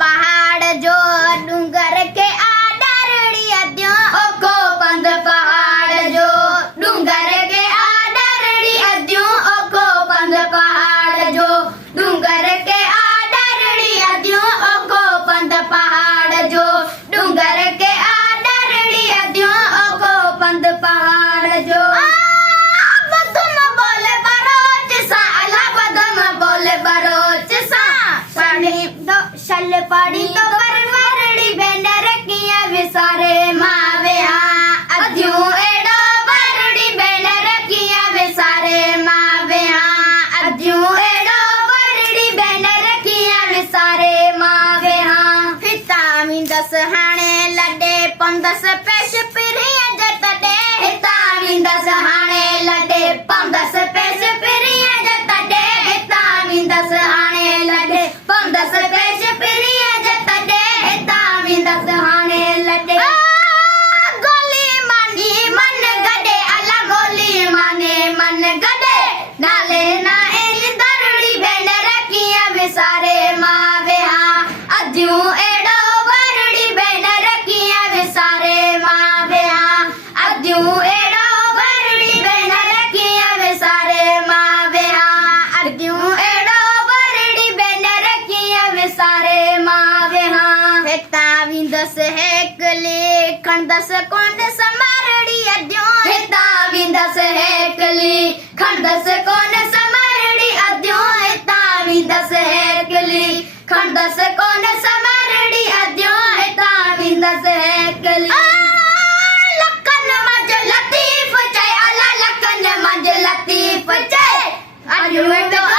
पहाड़ जो डूंगर के आडरड़ी अद्यो ओको पंद पहाड़ जो डूंगर के आडरड़ी अद्यो ओको पंद पहाड़ जो डूंगर के आडरड़ी अद्यो ओको पंद पहाड़ जो डूंगर के आडरड़ी अद्यो ओको पंद पहाड़ जो बदम बोले बरोच सा अला बदम बोले बरोच सा शल पड़ी तो परवरड़ी बेन रखिया विसारे मावे हाँ अध्यूं एडो वरड़ी बेन रखिया विसारे मावे हाँ अध्यूं एडो वरड़ी बेन रखिया विसारे मावे हाँ हितामी दस हाणे लडे पंदस पेश पिरिया जतडे हितामी दस हाणे लडे पंदस पेश पिरिया जतडे हितामी दस हाणे लडे पंदस पेश दस हेकली खंडस कोंड समारड़ी अद्यो हितावी दस हेकली खंडस कोंड समारड़ी अद्यो हितावी दस हेकली खंडस कोंड समारड़ी अद्यो हितावी दस हेकली लखन मज लतीफ चय अला लखन मज लतीफ चय अद्यो